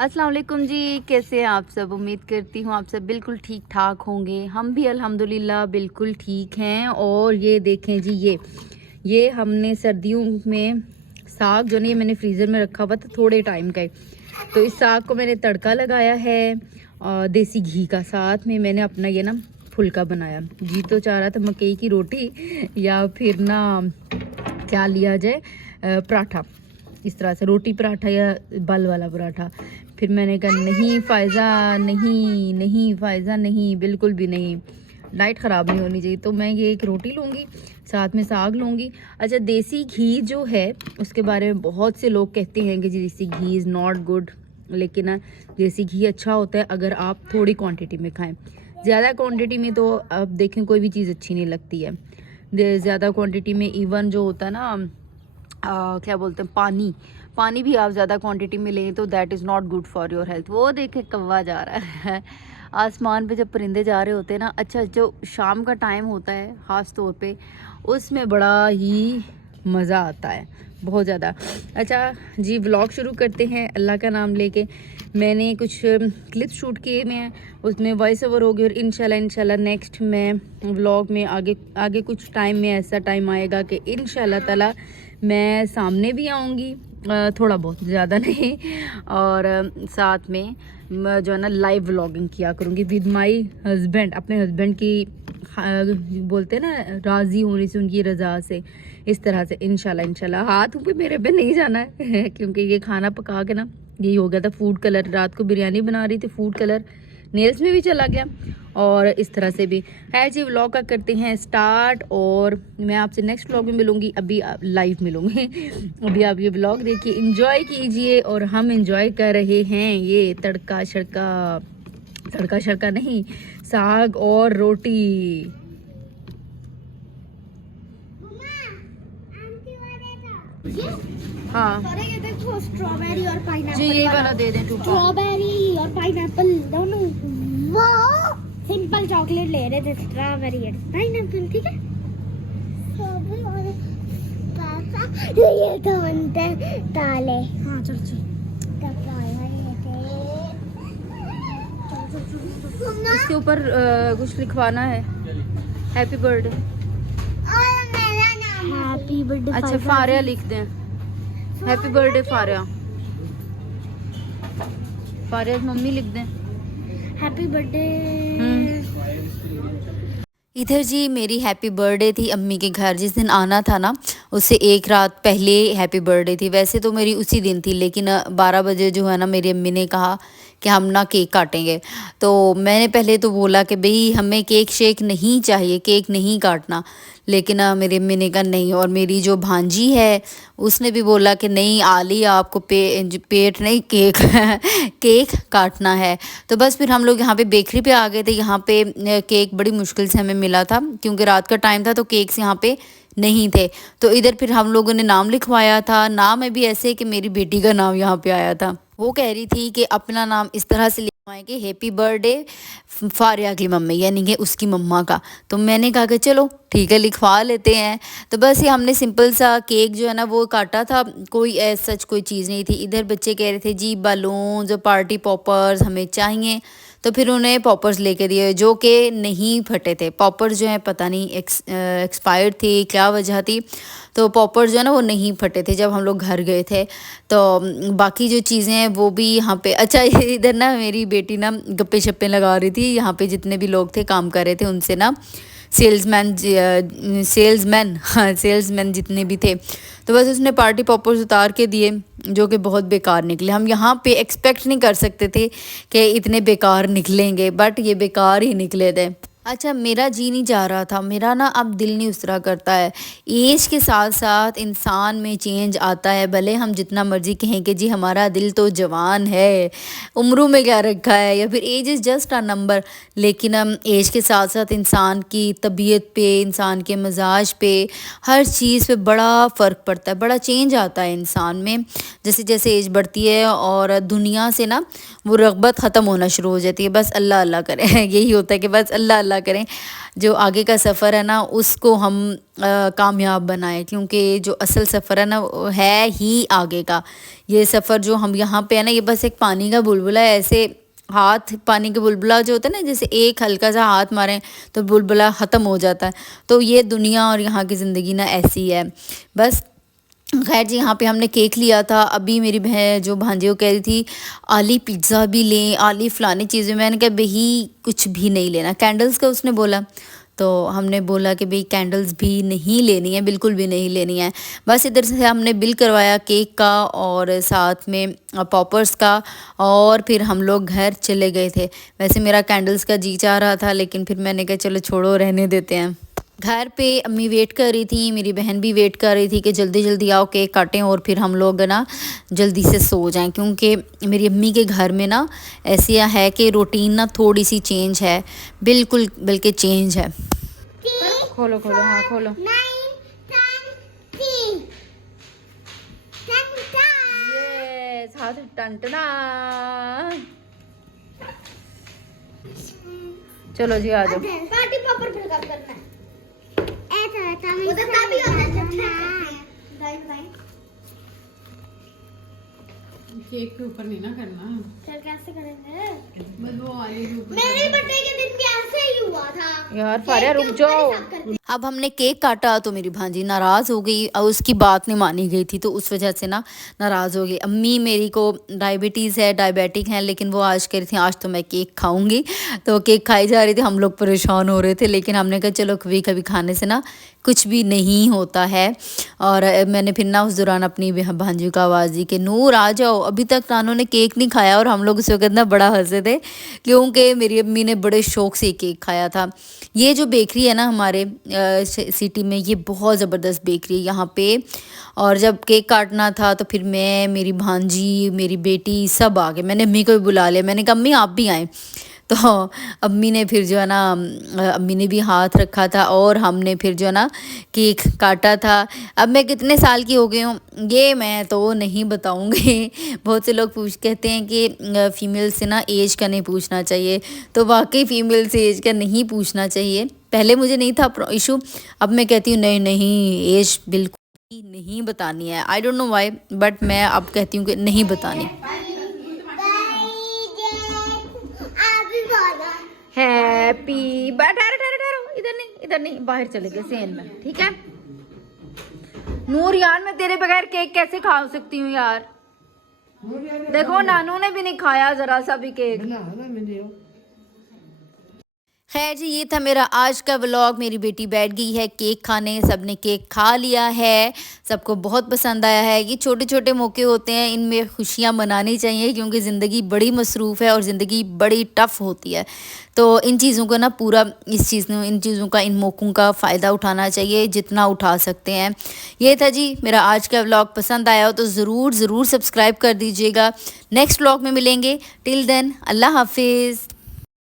अस्सलाम वालेकुम जी, कैसे हैं आप सब। उम्मीद करती हूँ आप सब बिल्कुल ठीक ठाक होंगे। हम भी अल्हम्दुलिल्लाह बिल्कुल ठीक हैं। और ये देखें जी, ये हमने सर्दियों में साग जो नहीं, मैंने फ्रीज़र में रखा हुआ था थोड़े टाइम का ही, तो इस साग को मैंने तड़का लगाया है और देसी घी का। साथ में मैंने अपना ये ना फुल्का बनाया। जी तो चाह रहा था मकई की रोटी या फिर ना क्या लिया जाए, पराठा, इस तरह से रोटी पराठा या बल वाला पराठा। फिर मैंने कहा नहीं फ़ायज़ा, नहीं नहीं फ़ायज़ा, नहीं बिल्कुल भी नहीं, डाइट ख़राब नहीं होनी चाहिए। तो मैं ये एक रोटी लूँगी, साथ में साग लूँगी। अच्छा, देसी घी जो है उसके बारे में बहुत से लोग कहते हैं कि देसी घी इज़ नॉट गुड, लेकिन देसी घी अच्छा होता है अगर आप थोड़ी क्वांटिटी में खाएं। ज़्यादा क्वांटिटी में तो आप देखें कोई भी चीज़ अच्छी नहीं लगती है। ज़्यादा क्वांटिटी में इवन जो होता है ना, क्या बोलते हैं, पानी भी आप ज़्यादा क्वांटिटी में लें तो that is not good for your health. वो देखे कौवा जा रहा है आसमान पे, जब परिंदे जा रहे होते हैं ना। अच्छा, जो शाम का टाइम होता है ख़ास तौर पे, उसमें बड़ा ही मज़ा आता है, बहुत ज़्यादा। अच्छा जी, व्लॉग शुरू करते हैं अल्लाह का नाम लेके। मैंने कुछ क्लिप्स शूट किए मैं, उसमें वॉइस ओवर हो गई। और इंशाल्लाह नेक्स्ट मैं व्लॉग में आगे कुछ टाइम में ऐसा टाइम आएगा कि इंशाल्लाह ताला मैं सामने भी आऊँगी, थोड़ा बहुत, ज़्यादा नहीं। और साथ में जो है ना लाइव व्लॉगिंग किया करूँगी विद माय हस्बैंड, अपने हस्बैंड की बोलते हैं ना राज़ी होने से, उनकी रज़ा से, इस तरह से इंशाल्लाह। हाथ पे मेरे पे नहीं जाना है क्योंकि ये खाना पका के ना यही हो गया था फूड कलर। रात को बिरयानी बना रही थी, फूड कलर नेल्स में भी चला गया और इस तरह से भी है जी। व्लॉग का करते हैं स्टार्ट और मैं आपसे नेक्स्ट व्लॉग में मिलूंगी, अभी लाइव मिलूंगी। अभी आप ये व्लॉग देखिए, एंजॉय कीजिए। और हम एंजॉय कर रहे हैं ये तड़का शड़का नहीं, साग और रोटी। हाँ ये देखो, स्ट्रॉबेरी और पाइनएप्पल जी, यही वाला दे दें। स्ट्रॉबेरी और पाइनएप्पल दोनों। वाह, सिंपल चॉकलेट ले रहे थे, स्ट्रॉबेरी और पाइनएप्पल, ठीक है। स्ट्रॉबेरी और पापा ये तो बनते ताले। हाँ चल चल, इसके ऊपर कुछ लिखवाना है, हैप्पी बर्थडे। और मेरा नाम हैप्पी बर्थडे। अच्छा, फारिया लिख दें, happy birthday Faria. Faria mummy लिख दें हैप्पी बर्थडे। इधर जी मेरी हैप्पी बर्थडे थी अम्मी के घर। जिस दिन आना था ना, उससे एक रात पहले हैप्पी बर्थडे थी। वैसे तो मेरी उसी दिन थी, लेकिन 12 बजे जो है ना मेरी अम्मी ने कहा कि हम ना केक काटेंगे। तो मैंने पहले तो बोला कि भाई हमें केक शेक नहीं चाहिए, केक नहीं काटना। लेकिन मेरी अम्मी ने कहा नहीं। और मेरी जो भांजी है उसने भी बोला कि नहीं आली, आपको पेट नहीं, केक केक काटना है। तो बस फिर हम लोग यहाँ पे बेकरी पे आ गए थे। यहाँ पे केक बड़ी मुश्किल से हमें मिला था क्योंकि रात का टाइम था, तो केक्स यहाँ पे नहीं थे। तो इधर फिर हम लोगों ने नाम लिखवाया था। नाम है भी ऐसे कि मेरी बेटी का नाम यहाँ पे आया था। वो कह रही थी कि अपना नाम इस तरह से लिखवाएंगे, हैप्पी बर्थडे फारिया की मम्मी, यानी कि उसकी मम्मा का। तो मैंने कहा कि चलो ठीक है, लिखवा लेते हैं। तो बस ये हमने सिंपल सा केक जो है ना वो काटा था, कोई सच कोई चीज़ नहीं थी। इधर बच्चे कह रहे थे जी बलून्स और पार्टी पॉपर्स हमें चाहिए, तो फिर उन्हें पॉपर्स लेके दिए जो कि नहीं फटे थे। पॉपर्स जो है पता नहीं एक्सपायर्ड थी, क्या वजह थी, तो पॉपर्स जो है ना वो नहीं फटे थे जब हम लोग घर गए थे। तो बाकी जो चीज़ें हैं वो भी यहाँ पे। अच्छा, इधर ना मेरी बेटी ना गप्पे शप्पे लगा रही थी। यहाँ पे जितने भी लोग थे काम कर रहे थे उनसे ना, सेल्समैन जितने भी थे, तो बस उसने पार्टी पॉपर्स उतार के दिए जो कि बहुत बेकार निकले। हम यहाँ पे एक्सपेक्ट नहीं कर सकते थे कि इतने बेकार निकलेंगे, बट ये बेकार ही निकले थे। अच्छा, मेरा जी नहीं जा रहा था, मेरा ना अब दिल नहीं उस तरह करता है। एज के साथ साथ इंसान में चेंज आता है। भले हम जितना मर्जी कहें कि जी हमारा दिल तो जवान है, उम्रों में क्या रखा है, या फिर age is just a number, लेकिन हम एज के साथ साथ इंसान की तबीयत पे, इंसान के मिजाज पे, हर चीज़ पे बड़ा फ़र्क पड़ता है, बड़ा चेंज आता है इंसान में जैसे जैसे एज बढ़ती है। और दुनिया से ना वो रग़बत ख़त्म होना शुरू हो जाती है। बस अल्लाह अल्लाह करें यही होता है कि बस अल्लाह अल्लाह अल्लाह करें जो आगे का सफ़र है ना उसको हम कामयाब बनाएं, क्योंकि जो असल सफ़र है ना वो है ही आगे का। ये सफ़र जो हम यहाँ पे है ना, ये बस एक पानी का बुलबुला है। ऐसे हाथ पानी का बुलबुला जो होता है ना, जैसे एक हल्का सा हाथ मारें तो बुलबुला ख़त्म हो जाता है। तो ये दुनिया और यहाँ की ज़िंदगी ना ऐसी है बस। खैर जी, यहाँ पे हमने केक लिया था। अभी मेरी बहन जो भांजी वो कह रही थी आली पिज़्ज़ा भी लें, आली फ़लानी चीज़ें। मैंने कहा भाई कुछ भी नहीं लेना। कैंडल्स का उसने बोला, तो हमने बोला कि भाई कैंडल्स भी नहीं लेनी है, बिल्कुल भी नहीं लेनी है। बस इधर से हमने बिल करवाया केक का और साथ में पॉपर्स का, और फिर हम लोग घर चले गए थे। वैसे मेरा कैंडल्स का जी चाह रहा था, लेकिन फिर मैंने कहा चलो छोड़ो, रहने देते हैं। घर पे अम्मी वेट कर रही थी, मेरी बहन भी वेट कर रही थी कि जल्दी जल्दी आओ केक काटें और फिर हम लोग ना जल्दी से सो जाएं, क्योंकि मेरी अम्मी के घर में ना ऐसा है कि रूटीन ना थोड़ी सी चेंज है, बिल्कुल बल्कि चेंज है। खोलो खोलो, हाँ खोलो। यस, हाथ टंटना। चलो जी आ जाओ। पार्टी पॉपर फिल करना है। ऐसा उधर तभी होता है। केक के ऊपर नहीं ना करना। फिर कैसे करेंगे? बस वो वाले के ऊपर। मेरे बर्थडे के दिन भी ऐसे ही हुआ था यार फारिया रुक जाओ। अब हमने केक काटा तो मेरी भांजी नाराज़ हो गई और उसकी बात नहीं मानी गई थी, तो उस वजह से ना नाराज़ हो गई। अम्मी मेरी को डायबिटीज़ है, डायबिटिक हैं, लेकिन वो आज कह रही थी आज तो मैं केक खाऊंगी। तो केक खाई जा रही थी, हम लोग परेशान हो रहे थे, लेकिन हमने कहा चलो कभी कभी खाने से ना कुछ भी नहीं होता है। और मैंने फिर ना उस दौरान अपनी भांजी को आवाज़ दी कि नूर आ जाओ। अभी तक नानू ने केक नहीं खाया और हम लोग उस वक्त ना बड़ा हंसे थे, क्योंकि मेरी अम्मी ने बड़े शौक़ से केक खाया था। ये जो बेकरी है ना हमारे सिटी में, ये बहुत ज़बरदस्त बेकरी है यहाँ पे। और जब केक काटना था तो फिर मैं, मेरी भांजी, मेरी बेटी सब आ गए। मैंने अम्मी को भी बुला लिया, मैंने कहा अम्मी आप भी आएँ। तो अम्मी ने फिर जो है ना, अम्मी ने भी हाथ रखा था और हमने फिर जो है ना केक काटा था। अब मैं कितने साल की हो गई हूँ ये मैं तो नहीं बताऊँगी। बहुत से लोग कहते हैं कि फ़ीमेल से ना एज का नहीं पूछना चाहिए, तो वाकई फ़ीमेल से एज का नहीं पूछना चाहिए। पहले मुझे नहीं था इशू, अब मैं कहती हूँ नहीं नहीं एज बिल्कुल नहीं बतानी है। I don't know why, but मैं अब कहती हूँ कि नहीं बतानी। हैप्पी बर्थडे, ठहरो इधर नहीं, बाहर चले गए सेन में, ठीक है। नूर यार मैं तेरे बगैर केक कैसे खा सकती हूँ यार। देखो नानू ने भी नहीं खाया जरा सा भी केक। खैर जी, ये था मेरा आज का व्लॉग। मेरी बेटी बैठ गई है केक खाने, सबने केक खा लिया है, सबको बहुत पसंद आया है। ये छोटे छोटे मौके होते हैं, इनमें खुशियाँ मनानी चाहिए, क्योंकि ज़िंदगी बड़ी मसरूफ़ है और ज़िंदगी बड़ी टफ़ होती है। तो इन चीज़ों का ना पूरा इन चीज़ों का, इन मौक़ों का फ़ायदा उठाना चाहिए जितना उठा सकते हैं। ये था जी मेरा आज का व्लॉग। पसंद आया हो तो ज़रूर सब्सक्राइब कर दीजिएगा। नेक्स्ट व्लॉग में मिलेंगे। टिल देन अल्लाह हाफिज़।